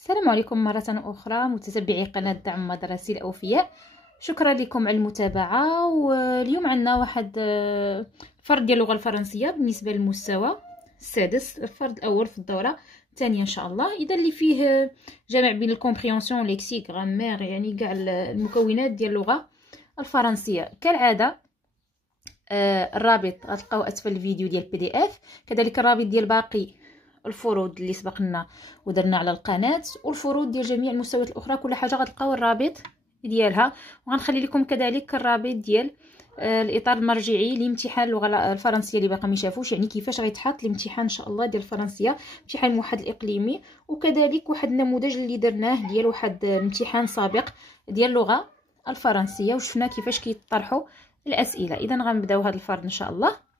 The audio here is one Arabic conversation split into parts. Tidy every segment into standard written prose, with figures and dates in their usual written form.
السلام عليكم مرة أخرى متتبعي قناة دعم مدرسي الأوفياء. شكرا لكم على المتابعة. واليوم عندنا واحد فرد ديال اللغة الفرنسية بالنسبة للمستوى السادس، الفرد الأول في الدورة الثانية إن شاء الله. إذا اللي فيه جمع بين الكومبريونسيون ليكسيك غرامير، يعني كاع المكونات ديال اللغة الفرنسية. كالعادة الرابط غتلقاوه اسفل الفيديو ديال PDF، كذلك الرابط ديال باقي الفروض اللي سبقنا ودرنا على القناه، والفروض ديال جميع المستويات الاخرى. كل حاجه غتلقاو الرابط ديالها، وغنخلي لكم كذلك الرابط ديال الاطار المرجعي لامتحان اللغه الفرنسيه اللي باقي ما شافوش، يعني كيفاش غيتحط الامتحان ان شاء الله ديال الفرنسيه، امتحان الموحد الاقليمي. وكذلك واحد النموذج اللي درناه ديال واحد امتحان سابق ديال اللغه الفرنسيه، وشفنا كيفاش كيطرحوا الاسئله. اذا غنبداو هذا الفرد ان شاء الله.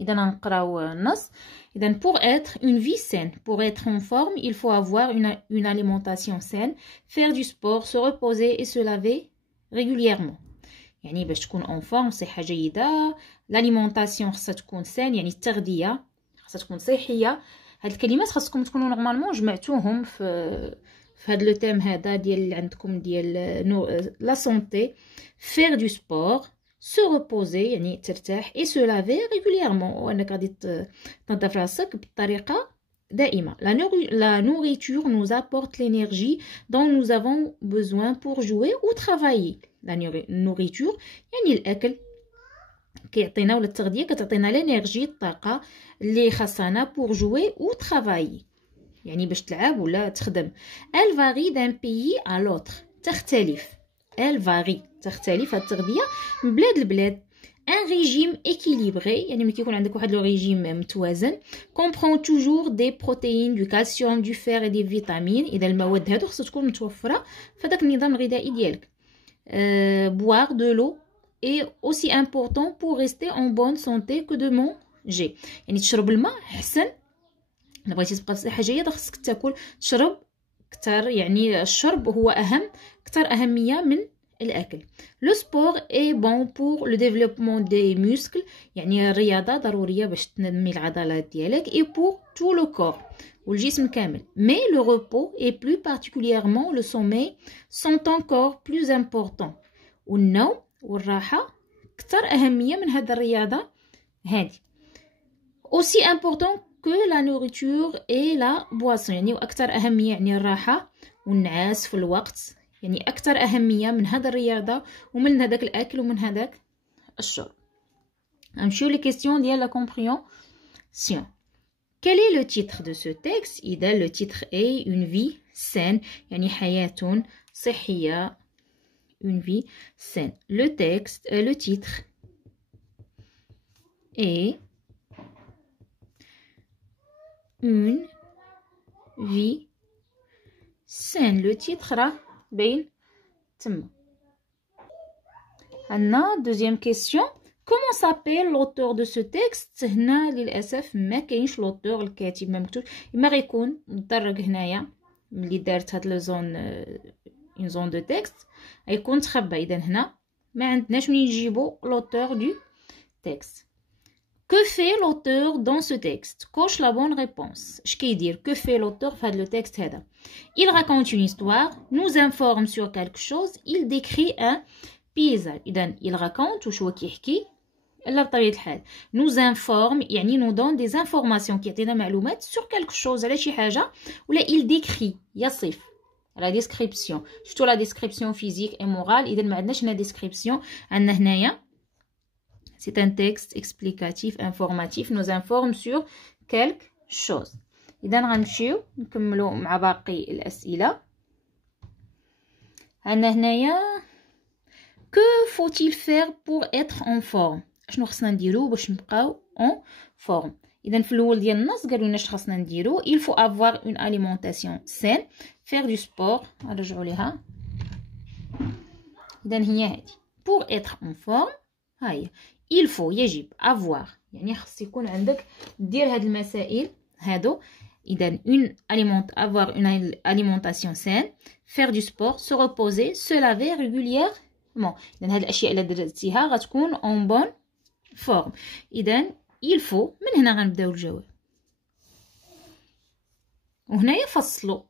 إذا نقراو النص. إذا pour être une vie saine, pour être en forme, il faut avoir une alimentation saine, faire du sport, se reposer et se laver régulièrement. يعني باش تكون en forme صحة جيدة، l'alimentation خاصها تكون saine، يعني التغذية خاصها تكون صحية. هاد الكلمات خاصكم تكونوا نورمالمون جمعتوهم في هاد لو تيم هذا ديال اللي عندكم ديال لا سونتي. faire du sport، se reposer يعني ترتاح، et se laver régulièrement، وانك غادي تنظف راسك بطريقه دائمه. la nourriture nous apporte l'énergie dont nous avons besoin pour jouer ou travailler. la nourriture يعني الاكل كيعطينا، ولا التغذيه كتعطينا لينيرجي، الطاقه اللي خاصنا pour jouer ou travailler، يعني باش تلعب ولا تخدم. elle varie d'un pays à l'autre، تختلف. elle varie تختلف هاد التغذيه من بلاد لبلاد. ان ريجيم équilibré يعني ملي كيكون عندك واحد لو ريجيم متوازن. comprend toujours des protéines, du calcium, du fer et des vitamines. اذا المواد هادو خصها تكون متوفره في داك النظام الغذائي ديالك. boire de l'eau est aussi important pour rester en bonne santé que de manger، يعني تشرب الماء احسن. الا بغيتي تبقى بصحه جيده خصك تاكل تشرب كتر، يعني الشرب هو اكثر اهميه من الاكل. لو سبور اي بون بور لو ديفلوبمون دي موسكل، يعني الرياضه ضروريه باش تنمي العضلات ديالك، اي بور تو لو كور والجسم كامل. مي لو ريبو اي بلو بارتيكوليرمون لو سومي سون انكور بلوز امبورطون، والنوم والراحه اكثر اهميه من هذه الرياضه هذه. اوسي امبورطون que la nourriture et la boisson، يعني واكثر اهميه، يعني الراحه والنعاس في الوقت، يعني اكثر اهميه من هذا الرياضه ومن هذاك الاكل ومن هذاك الشرب. نمشيو لي كيسيون ديال لا كومبريونسيون. quel est le titre de ce texte؟ اذا le titre est une vie saine، يعني حياه صحيه، une vie saine. le titre est une vie saine. le titre راه باين تما. عندنا دوزيام كيسيون. comment s'appelle l'auteur de ce texte؟ هنا للاسف ما كاينش لوتور، الكاتب ما مكتوب، اما غيكون مدرج هنايا ملي دارت هاد لو زون اون زون دو تكست غيكون تخبى. اذا هنا ما عندناش منين نجيبو لوتور دو تكست. Que fait l'auteur dans ce texte؟ coche la bonne réponse. اش كيدير que fait l'auteur في هذا le texte هذا؟ il raconte une histoire, nous informe sur quelque chose, il décrit un paysage. اذا il raconte واش هو كيحكي، الا بطبيعه الحال nous informe يعني nous donne des informations، كيعطينا معلومات sur quelque chose على شي حاجه، ولا il décrit يصف la description. شفتوا la description physique et morale، اذا ما عندناش هنا description، عندنا هنايا c'est un texte explicatif informatif, nous informe sur quelque chose. إذا غنمشيو نكملو مع باقي الأسئلة. عندنا هنايا que faut-il faire pour être en forme؟ شنو خصنا نديرو باش نبقاو en forme؟ إذا في الأول ديال النص قالوا لنا اش خصنا نديرو. il faut avoir une alimentation saine, faire du sport. نرجعوا ليها. إذا هي هذه pour être en forme. هاهي il faut يجب avoir، يعني خص يكون عندك دير هاد المسائل هادو. إذا avoir une alimentation saine, faire du sport, se reposer, se laver régulièrement. إذا هاد الأشياء اللي درتيها غتكون en bonne forme. إذا il faut، من هنا غنبداو الجواب. وهنايا فصلوا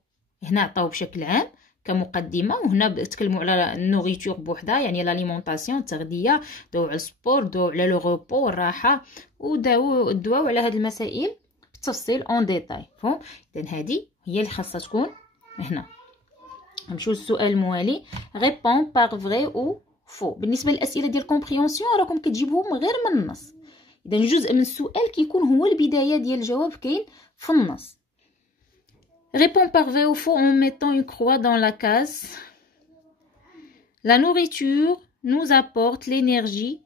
هنا عطاو بشكل عام كمقدمه، وهنا تكلموا على النوريتور بوحدها يعني لاليمونطاسيون التغذيه، داو على السبور، داو على لو روبو الراحه، وداو على هاد المسائل بالتفصيل اون ديتاي. فهم؟ اذا هذه هي اللي خاصها تكون هنا. نمشيو للسؤال الموالي. ريبون بار فري او فو. بالنسبه للاسئله ديال كومبريونسيون راكم كتجيبوهم غير من النص، اذا جزء من السؤال كيكون هو البدايه ديال الجواب كاين في النص. Réponds par vrai ou faux en mettant une croix dans la case. La nourriture nous apporte l'énergie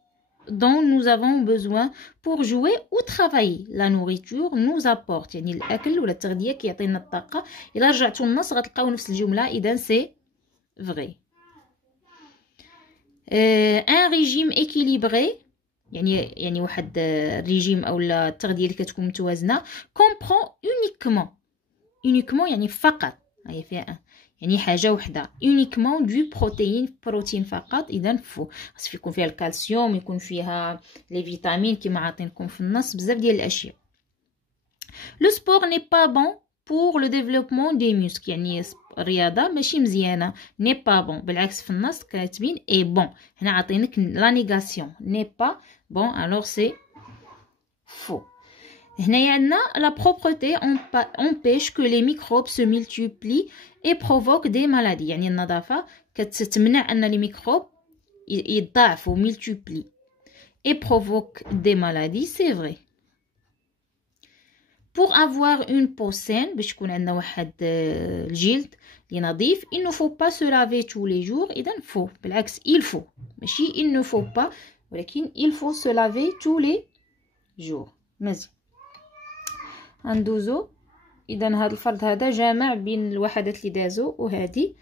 dont nous avons besoin pour jouer ou travailler. La nourriture nous apporte يعني الأكل ولا التغذية كيعطينا الطاقة. إلا رجعتوا النص غتلقاو نفس الجملة، إذا سي vrai. Un régime équilibré يعني واحد الريجيم أو التغذية اللي كتكون متوازنة comprend uniquement يعني فقط، هي فيها يعني حاجه وحده uniquement du بروتين فقط. اذا فو خاص يكون فيها الكالسيوم، يكون فيها لي فيتامين كما عاطينكم في النص بزاف ديال الاشياء. لو سبور ني با بون pour le développement des muscles يعني الرياضه ماشي مزيانه. ني با بون بالعكس في النص كاتبين اي بون، هنا عاطينك لا نيغاسيون ني با بون alors c'est faux. هنايا عندنا la propreté empêche que les microbes se multiplient et provoquent des maladies. يعني النظافة كتمنع أن لي ميكروب يتضاعفوا multiplient et provoquent des maladies. C'est vrai. Pour avoir une peau saine باش يكون عندنا واحد الجلد اللي نظيف il ne faut pas se laver tous les jours. إذا faut بالعكس il faut ماشي il ne faut pas ولكن il faut se laver tous les jours. مزيان غندوزو. اذا هذا الفرض هذا جامع بين الوحدات اللي دازو وهذه.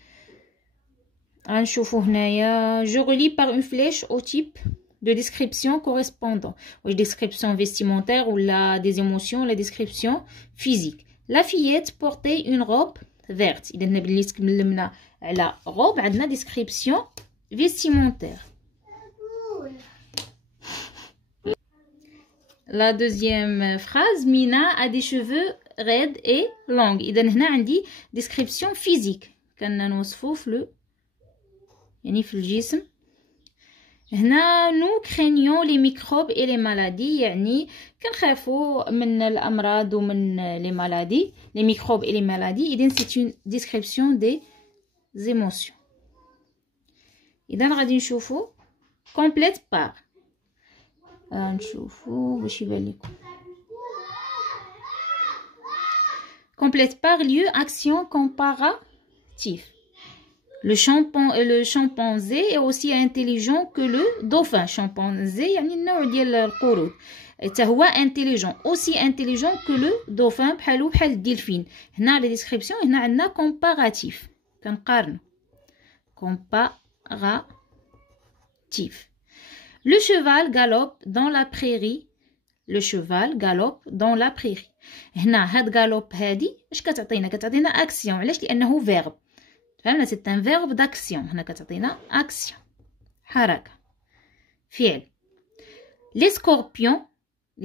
غنشوفو هنايا جو relie par une flèche au type de description correspondant. واش description vestimentaire ولا des émotions ولا description physique. La fillette portait une robe verte. اذا هنا باللي تكلمنا على robe عندنا description vestimentaire. La deuxième phrase, Mina a des cheveux raides et longs. إذا هنا عندي description physique كنا نوصفو في يعني في الجسم. هنا nous craignons les microbes et les maladies يعني كنخافو من الأمراض ومن les maladies les microbes et les maladies. إذا c'est une description des émotions. إذا غادي نشوفو complète par. نشوفو باش يبان لكم. complète par lieu action comparatif. Le chimpanzé est aussi intelligent que le dauphin. chimpanzé يعني النوع ديال القرود حتى هو intelligent aussi intelligent que le dauphin بحال الدلفين. هنا لي ديسكريبسيون هنا عندنا comparatif كنقارنوا comparatif. Le cheval galope dans la prairie. Le cheval galope dans la prairie. هنا هاد galope هادي اش كتعطينا اكسيون. علاش؟ لانه فيرب. فهمنا سي ان فيرب داكسيون. هنا كتعطينا اكسيون حركه فعل. لي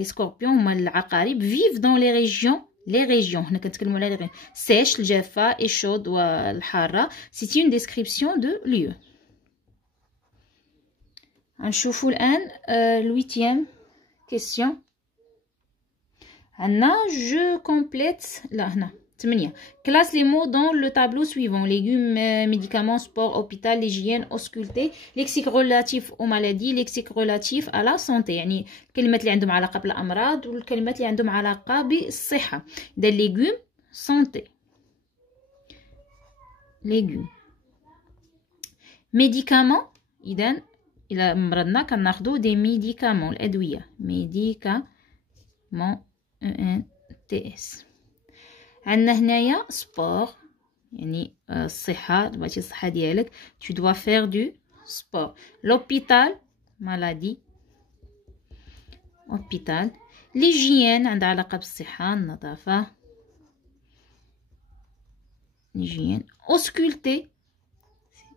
سكوربيون هما العقارب فيف دون لي ريجيون. هنا كنتكلموا على لي سيش الجافه اي شود والحاره. سي اون ديسكريبسيون دو ليو. غنشوفوا الان الويتيام كيسيون. عندنا جو كومبليت لا هنا 8. classe les mots dans le tableau suivant. légumes, médicaments, sport, hôpital, l'hygiène, ausculté. lexique relatif aux maladies, lexique relatif à la santé. يعني الكلمات اللي عندهم علاقه بالامراض والكلمات اللي عندهم علاقه بالصحه. اذا légumes santé. légumes. médicaments اذا الى مرضنا كناخذوا دي ميديكامون الادويه. ميديكامون ENTS. عندنا هنايا سبور يعني الصحه. بغيتي الصحه ديالك tu dois faire du sport. l'hôpital maladie hôpital. l'hygiène عندها علاقه بالصحه النظافه. l'hygiène. ausculter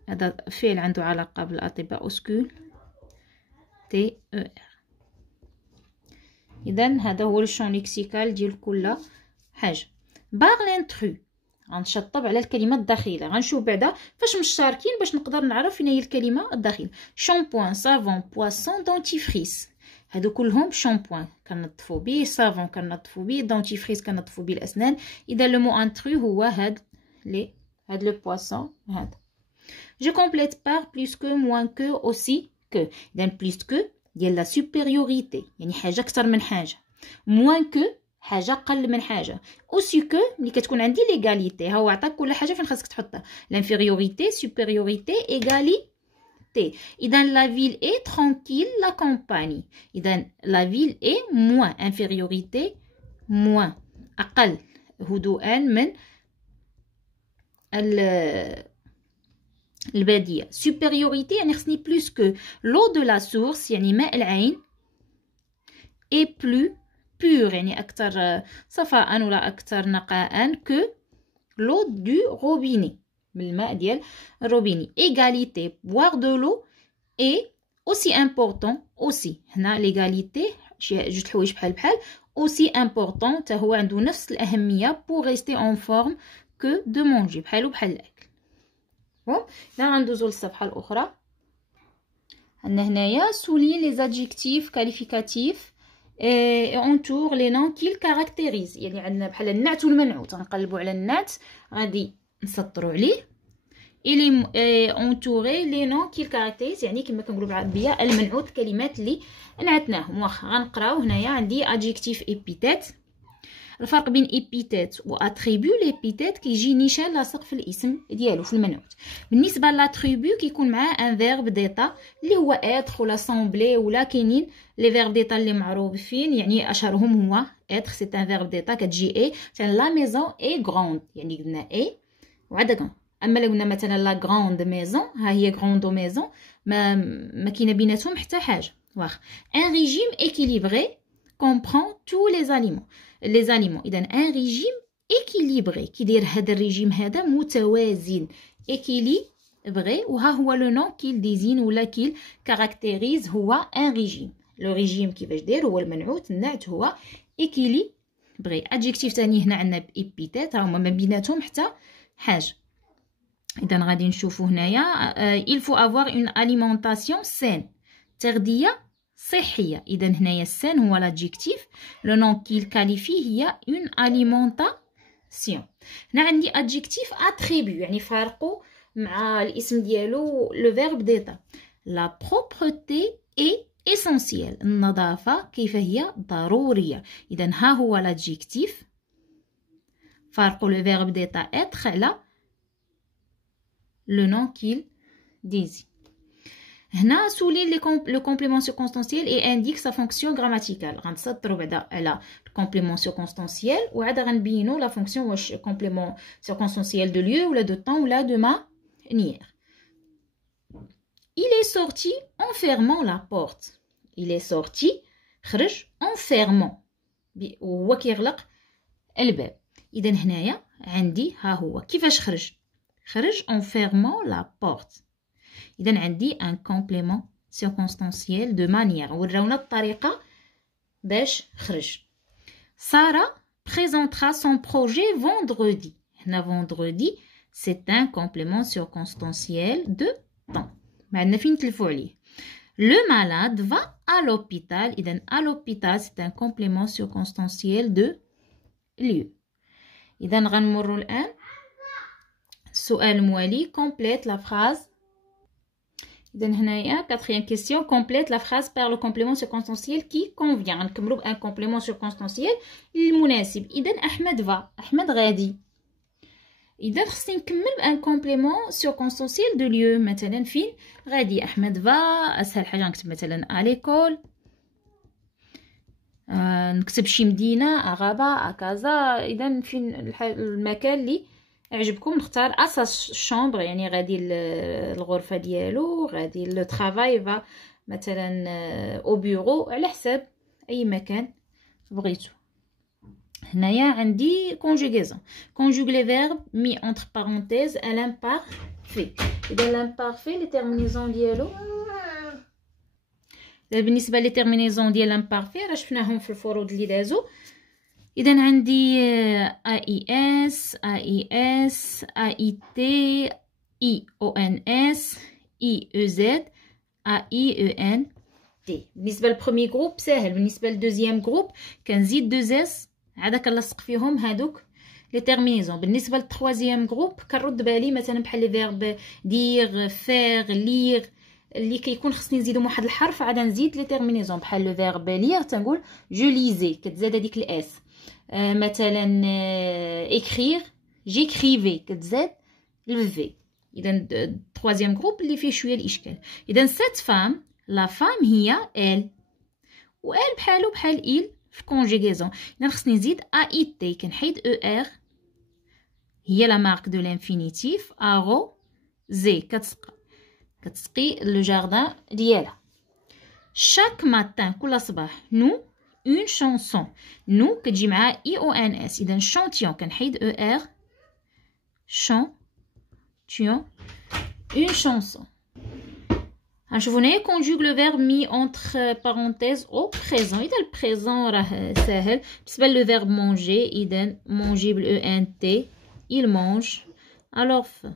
هذا فعل عنده علاقه بالاطباء. ausculter. اذا هذا هو الشون ليكسيكال ديال كل حاجه. بار l'intrus غنشطب على الكلمه الداخله. غنشوف بعدا فاش مشتركين باش نقدر نعرف فين هي الكلمه الداخله. شامبوان، سافون، بواسون، دونتيفريس، هادو كلهم شامبوان كنظفوا به، سافون كنظفوا به، دونتيفريس كنظفوا به الاسنان. اذا لو مو انترو هو هاد لو بواسون هذا. جو كومبليت بار بلوس كو، موان كو، اوسي كو. اذا بلوس كو ديال لا سوبيريوريتي يعني حاجه اكثر من حاجه، موان كو حاجه اقل من حاجه، اوسي كو ملي كتكون عندي ليغاليتي. ها هو عطاك كل حاجه فين خاصك تحطها، لانفيريوريتي، سوبيريوريتي، ايغاليتي. اذا لا فيل اي ترانكيل، لا كامباني. اذا لا فيل اي موان، انفيريوريتي موان اقل هدوءا من الباديه. سوبيريوريتي يعني خصني بلوس كو. لو دو لا سورس يعني ماء العين، اي بلو بور يعني اكثر صفاء ولا اكثر نقاء كو لو دو روبيني من الماء ديال الروبيني. ايغاليتي بوار دو لو اي اوسي امبورطون. اوسي هنا ليغاليتي جوج حوايج بحال اوسي امبورطون حتى هو عنده نفس الاهميه بور ريستي اون فورم كو دو مونجي بحالو بحال الاكل. بون لا غندوزو للصفحه الاخرى. عندنا هنايا سولين لي زادجيكتيف كاليفيكاتيف اي اونتور لي نون كيل كاركتيريز. يعني عندنا بحال النعت والمنعوت، غنقلبوا على النعت غادي نسطروا عليه. إلي اونتوري لي نون كيل كاركتيريز يعني كما كنقولوا بالعربيه المنعوت، الكلمات اللي نعتناهم. واخا غنقراو هنايا عندي ادجيكتيف ايبيتيت. الفرق بين ايبيتيت و اتريبيو، ليبيتيت كيجي نيشان لاصق في الاسم ديالو في المنعوت. بالنسبه لاتريبيو كيكون معاه ان فيرب ديتا اللي هو اتر ولا سامبلي، ولا كاينين لي فيرب ديتا اللي معروفين يعني اشهرهم هو اتر، سي ان فيرب ديتا كتجي اي. مثلا لا ميزون اي غروند يعني قلنا اي وعاد غون. اما لو قلنا مثلا لا غروند ميزون، ها هي غروندو ميزون، ما كاينه بيناتهم حتى حاجه. واخ ان ريجيم ايكيليبري comprend tous les aliments. اذا ان ريجيم ايكيليبري كيدير هذا الريجيم هذا متوازن، ايكيليبري. وها هو لو نون كيل ديزين ولا كيل كاركتيريز هو ان ريجيم. لو ريجيم كيفاش داير هو المنعوت، النعت هو ايكيليبري. ادجيكتيف ثاني هنا عندنا بإيبيتيت، هما ما بيناتهم حتى حاجه. اذا غادي نشوفوا هنايا il faut avoir une alimentation saine، تغذيه صحيه. اذا هنايا السان هو لادجيكتيف، لو نون كيل كاليفي هي اون اليمونطاسيون. هنا عندي ادجيكتيف اتريبيو يعني فارقو مع الاسم ديالو لو فيرب ديتا. لا بروبرتي اي اسونسييل، النظافه كيف هي ضروريه. اذا ها هو لادجيكتيف فارقو لو فيرب ديتا اتر على لو نون كيل ديزي. هنا سولين لو كومبليمون سيركونستانسييل اي انديك سا فونكسيون غراماتيكال. غنسطروا بعدا على الكومبليمون سيركونستانسييل وعاد غنبينوا لا فونكسيون واش كومبليمون سيركونستانسييل دو lieu ولا دو طون ولا دو manière. Il est sorti en fermant la porte. Il est sorti خرج en fermant وهو كيغلق الباب. اذا هنايا عندي ها هو كيفاش خرج en fermant la porte. إذا عندي ان كومبليمون سيركونستانسييل دو مانيير، وراونا الطريقه باش خرج. سارة بريزونطرا سون بروجي فوندردي. هنا فوندردي سي ان كومبليمون سيركونستانسييل دو طون، ما عندنا فين نتلفوا عليه. لو مالاد فا à l'hôpital. إذا à l'hôpital سي ان كومبليمون سيركونستانسييل دو lieu. إذا غنمروا الآن السؤال الموالي. كومبليت لا فراز. إذا هنايا quatrième question complète la phrase par le complément circonstanciel qui convient. غنكملوا بان complément circonstanciel المناسب. إذا أحمد فا، أحمد غادي. إذا خصني نكمل بان complément circonstanciel de lieu، مثلا فين غادي أحمد فا. أسهل حاجة نكتب مثلا à l'école، نكتب شي مدينة أغابة أكازا. إذا فين المكان اللي عجبكم نختار اساس الشامبر يعني غادي الغرفه ديالو، غادي لو طرافاي فا مثلا او بيرو، على حساب اي مكان بغيتو. هنايا عندي كونجوغيزون. كونجوغ لي فيرب مي اونتر بارونتيز ا لامبارفي. اذا لامبارفي لي تيرمينيزون ديالو، بالنسبه لي تيرمينيزون ديال لامبارفي راه شفناهم في الفروض اللي دازو. اذا عندي اي اس اي اس اي تي اي او ان اس اي او زد اي او ان تي. بالنسبه للبروميي جروب ساهل. بالنسبه للدوزيام جروب كنزيد دوز اس عاد كنلصق فيهم هادوك لي تيرمينيزون. بالنسبه للتروازيام جروب كنرد بالي مثلا بحال لي فيرب دير فير لير اللي كيكون خصني نزيدهم واحد الحرف عاد نزيد لي تيرمينيزون بحال لو فيرب لير تنقول جو ليزي كتزاد هذيك الاس. مثلا écrire j'écrivais كتزاد الفي. اذا التروازيام جروب اللي فيه شويه الاشكال. اذا سيت فام لا فام هي ال و ال بحالو بحال il في كونجيغيزون. اذا خصني نزيد ا اي تي كنحيد او ار هي لا مارك دو لانفينيتيف ارو زي كتسقي لو جاردان ديالها. chaque matin كل صباح نو une chanson. نو كتجي مع اي او ان اس. اذا شانتيون كنحيد او ار شانتيون une chanson. غنشوفو هنايا كونجوغ لو فيرب مي اونتر بارونتيز او بريزون. اذا البريزون راه ساهل. بالنسبه لو فيرب مونجي اذا مونجي بالاو ان تي il mange alors faim.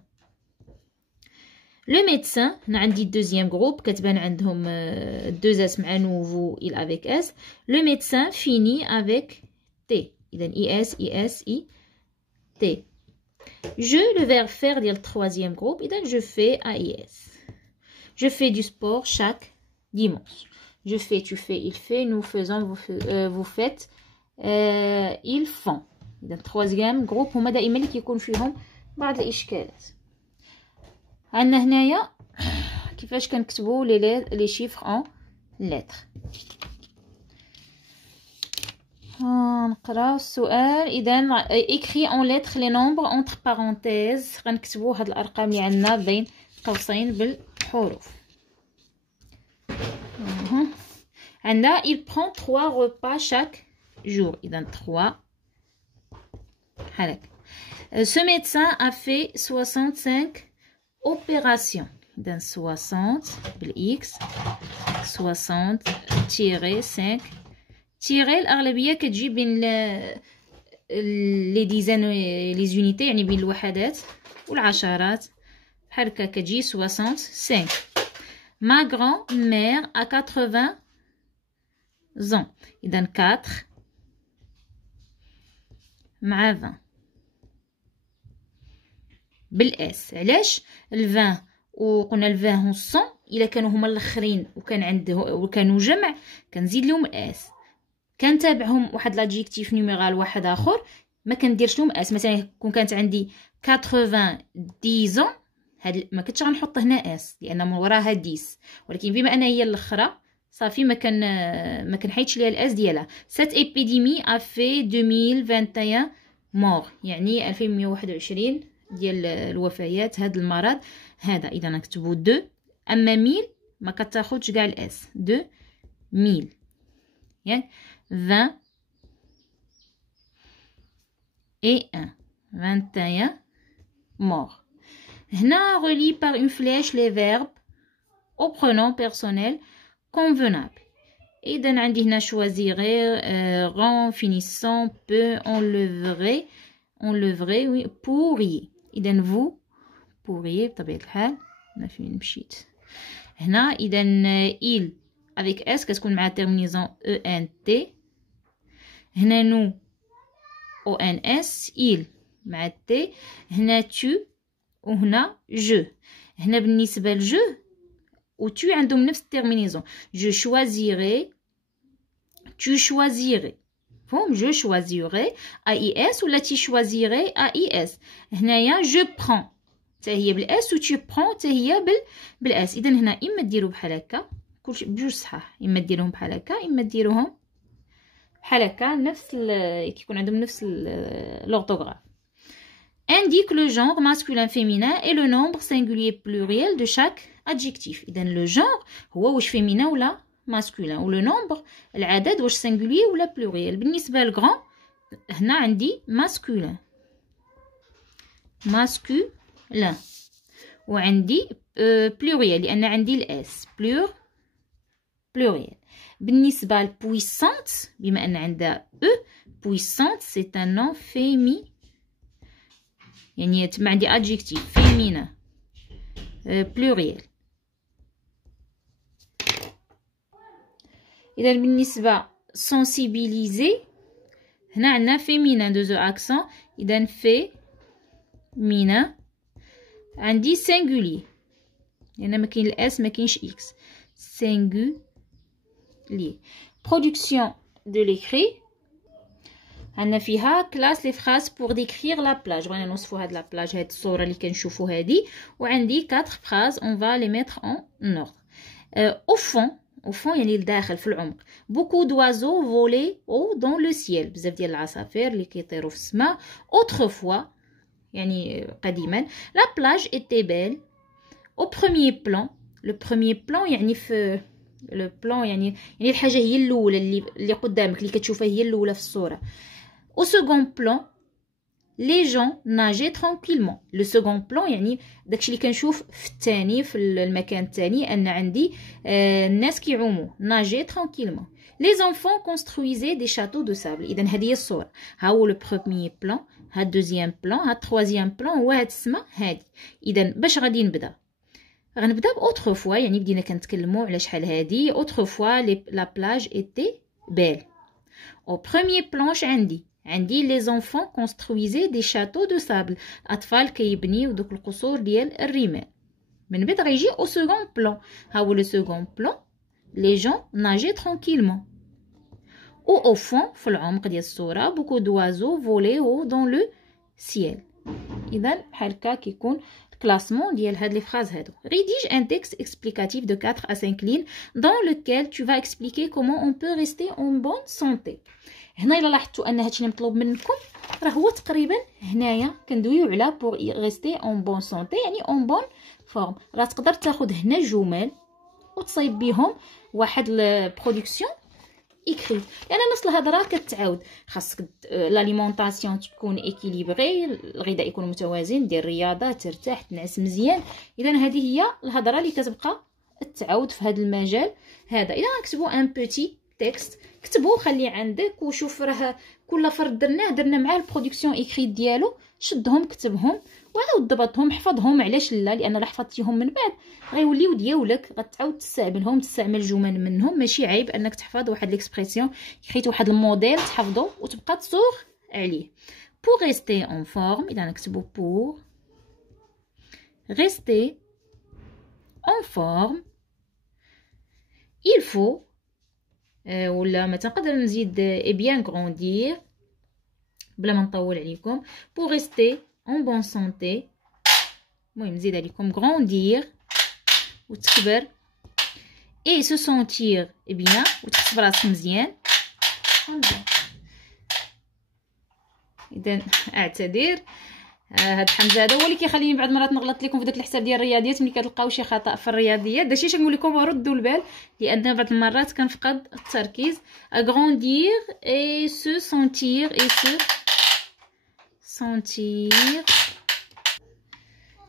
لو ميدسان هنا عندي الدوزيام جروب كتبان عندهم دوز اس مع نوفو il avec s. لو ميدسان فيني avec t. اذا اي اس اي اس اي تي. جو لو فيرب فير ديال التروازيام جروب اذا جو في ا اي اس. je fais du sport chaque dimanche. je fais tu fais il fait nous faisons vous faites ils font. اذا التروازيام جروب هما دائما اللي كيكون فيهم بعض الاشكالات. عندنا هنايا كيفاش كنكتبوا لي شيفر اون لتر. نقراو السؤال. اذا écrit en lettres les nombres entre parenthèses. غنكتبوا هاد الارقام اللي عندنا بين قوسين بالحروف. عندنا il prend 3 repas chaque jour. اذا 3 هكا. ce médecin a fait 65 opération. إذا 60 بالإكس 60 تيري 5 تيري الأغلبية كتجي بين لي ديزان لي زونيتي يعني بين الوحدات والعشرات بحال هكا كتجي 65. ما غران مير ا 80 زون. إذا 4 مع 20 بالاس. علاش ال20 وقلنا ال20 و100 الا كانوا هما الاخرين وكانوا جمع كنزيد لهم اس. كنتابعهم واحد لادجيكتيف نيميرال واحد اخر ما كنديرش لهم اس. مثلا كون كانت عندي 80 ديزون هاد ما كنتش غنحط هنا اس لان من وراها 10. ولكن بما ان هي الاخرى صافي ما كنحيدش ليها الاس ديالها. سات ايبيديمي افي 2021 مور يعني 2121 ديال الوفيات هاد المرض هذا. اذا نكتبوا 2. اما 1000 ما كتاخذش كاع الاس. 2000 يعني 20 et 21 morts. هنا relie par une flèche les verbes au pronom personnel convenable. إذا عندي هنا choisirait rend finissant peut enleverait oui pourriez. إذا vous pourriez بطبيعة الحال. أنا فين مشيت هنا. إذا il avec s كتكون مع terminaison ent. هنا nous ons il مع t. هنا tu وهنا je. هنا بالنسبة لجو و tu عندهم نفس الترمينيزون. je choisirais tu choisirais. فهم je choisirais AIS ولا tu choisirais AIS. هنايا je prends حتى هي بالاس و tu prends حتى هي بالاس. اذا هنا اما ديروا بحال هكا كلشي بجوج صحاح. اما ديروهم بحال هكا اما ديروهم بحال هكا نفس كيكون عندهم نفس l'orthographe. indique le genre masculin féminin et le nombre singulier pluriel de chaque adjectif. اذا le genre هو واش féminin ولا masculin و le nombre العدد واش singulier ولا pluriel. بالنسبه للغران هنا عندي masculin وعندي pluriel لان عندي الاس pluriel. بالنسبه لبويسونت بما ان عندها او بويسونت سي ان نون فيمي يعني تما عندي ادجيكتيف فيمينا بلوريال. اذا بالنسبه سونسيبيليزي هنا عندنا فيمينا دوزو اكسون اذا فيمينا عندي سينغولي لان ما كاين الاس ما كاينش اكس سينغولي. برودكسيون دو ليكري عندنا فيها كلاس لي فراز بور ديكريغ لا بلاج. بغينا نوصفوا هاد لا بلاج هاد الصوره اللي كنشوفوا هادي وعندي 4 فراز اون فا لي ميتر اون اوردر. او فون يعني لداخل في العمق. بوكو دوازو فولي او دون لو سيل بزاف ديال العصافير اللي كيطيروا في السماء. اوترفوا يعني قديما لا بلاج ايتي بيل او بروميي بلان. لو بروميي بلان يعني في لو بلان يعني الحاجه هي الاولى اللي قدامك اللي كتشوفها هي الاولى في الصوره. او سكون بلان لي جون ناجي ترانكيلمون. لو سكون بلان يعني داكشي اللي كنشوف في الثاني في المكان الثاني ان عندي الناس كيعوموا ناجي ترانكيلمون. لي زونفون كونسترويزي دي شاتو دو سابل. اذا هذه هي الصوره، ها هو لو بروميي بلان، ها الدوزيام بلان، ها التروازيام بلان، هو هاد السما هادي. اذا باش غادي نبدا باوترفوا يعني بدينا كنتكلموا على شحال هادي. اوترفوا لا بلاج ايتي بيل. او بروميي بلانش عندي لي زونفون كونسترويزي دي شاتو دو سابل. اطفال كيبنيو دوك القصور ديال الرمال. من بعد غيجي او سكون بلان، ها هو لو سكون بلان لي جون ناجي ترانكيلمون. او فون في العمق ديال الصوره بوكو دوازو فوليو دون لو سيل. اذا بحال هكا كيكون classement ديال هاد لي فراز هادو. rédige un texte explicatif de 4 à 5 lignes dans lequel tu vas expliquer comment on peut rester en bonne santé. هنا الا لاحظتوا ان هادشي اللي مطلوب منكم راه هو تقريبا هنايا كندويو على pour rester en bonne santé يعني en bonne forme. راه تقدر تاخذ هنا جمل وتصايب بهم واحد البرودكسيون écrit لان نص الهضره كتعاود. خاصك لاليمونطاسيون تكون ايكيليبري، الغذاء يكون متوازن، دير رياضه، ترتاح، تنعس مزيان. اذا هذه هي الهضره اللي كتبقى تعاود في هذا المجال هذا. اذا نكتبوا ان بوتي تكست كتبوه خليه عندك وشوف راه كل فرد درنا مع البرودكسيون ايكريت ديالو، شدهم كتبهم وعاود ضبطهم حفظهم. علاش لا؟ لان لا حفظتيهم من بعد غيوليو ديالك، غتعاود تستعملهم، تستعمل جمل منهم. ماشي عيب انك تحفظ واحد ليكسبرسيون كريت واحد الموديل تحفظه وتبقى تصوغ عليه. pour rester en forme اذا نكتبوا pour rester en forme il faut ولا ما تنقدر نزيد et bien grandir بلا ما نطول عليكم. pour rester en bonne santé المهم نزيد عليكم grandir وتكبر et se sentir bien وتحس براسك مزيان. اذا اعتذر هاد حمزه هذا هو اللي كيخليني بعض المرات نغلط لكم في داك الحساب ديال الرياضيات. ملي كتلقاو شي خطا في الرياضيات داكشي اش نقول لكم ردوا البال لان بعض المرات كنفقد التركيز. grandir et se sentir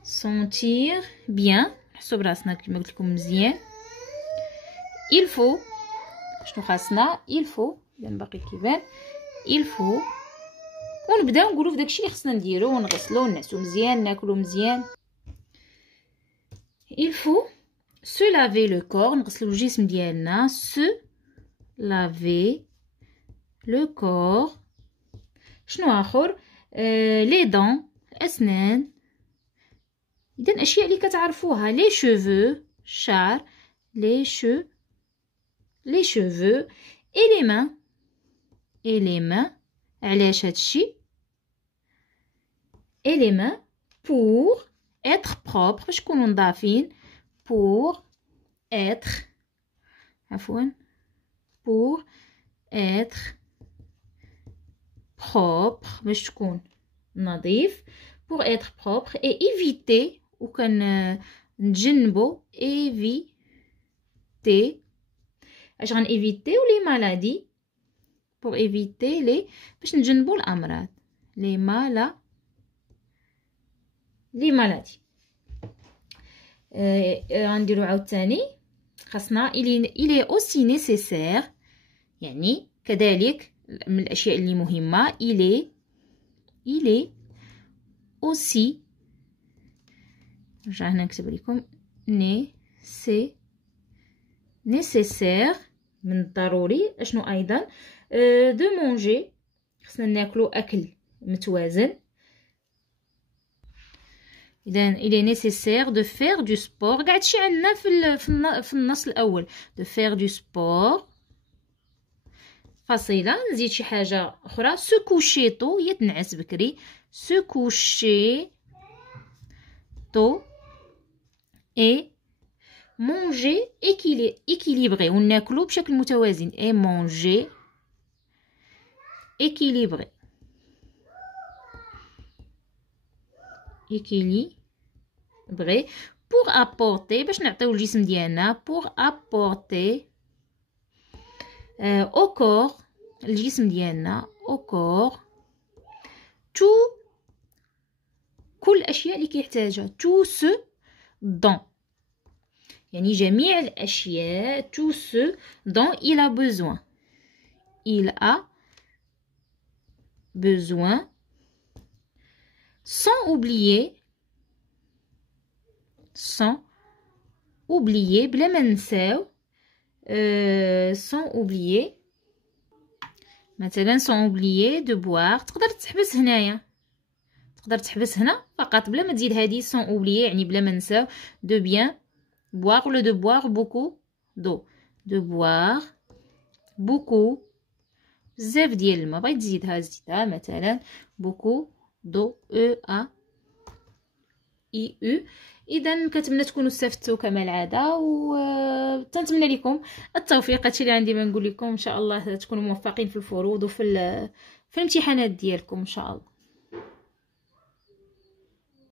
sentir bien نحسوا براسنا كما قلت لكم مزيان. il faut شنو خاصنا il faut اذا باقي كيبان il faut ونبداو نقولوا في داكشي اللي خصنا نديرو ونغسلو ونعسو مزيان ناكلو مزيان. il faut se laver le corps نغسلو الجسم ديالنا. se laver le corps. شنو اخر؟ les dents الاسنان. اذا اشياء اللي كتعرفوها. les cheveux الشعر. les cheveux et les mains علاش هادشي؟ et les mains pour être propre باش نكونوا نظافين. pour être pour être propre باش تكون نظيف. pour être propre et éviter وكان نتجنبوا éviter اش غن éviter les maladies pour éviter les باش نتجنبوا الامراض les maladies. غنديروا عاوتاني خاصنا il est aussi nécessaire، يعني كذلك من الاشياء اللي مهمه. il est aussi، نرجع هنا نكتب لكم nécessaire، من الضروري اشنو ايضا دو مونجي، خصنا ناكلو اكل متوازن. اذا il est nécessaire de faire du sport، قاعد شي عندنا في النص الاول de faire du sport. فصيله نزيد شي حاجه اخرى se coucher tôt، هي تنعس بكري se coucher tôt et manger équilibré، وناكلو بشكل متوازن et manger équilibré pour apporter، باش نعطيو الجسم ديالنا pour apporter au corps، الجسم ديالنا au corps كل الاشياء اللي كيحتاجها tout ce dont، يعني جميع الاشياء tout ce dont il a besoin sans oublier بلا ما ننساو sans oublier مثلا sans oublier de boire، تقدر تحبس هنايا، تقدر تحبس هنا فقط بلا ما تزيد هذه sans oublier، يعني بلا ما ننساو de bien boire ولا de boire beaucoup d'eau، de boire beaucoup بزاف ديال الماء، بغيت تزيدها زيدها مثلا beaucoup d'eau EAIU. اذا كنتمنى تكونوا استفدتوا كما العاده، وتنتمنى لكم التوفيق. هادشي اللي عندي ما نقول لكم، ان شاء الله تكونوا موفقين في الفروض وفي الامتحانات ديالكم ان شاء الله.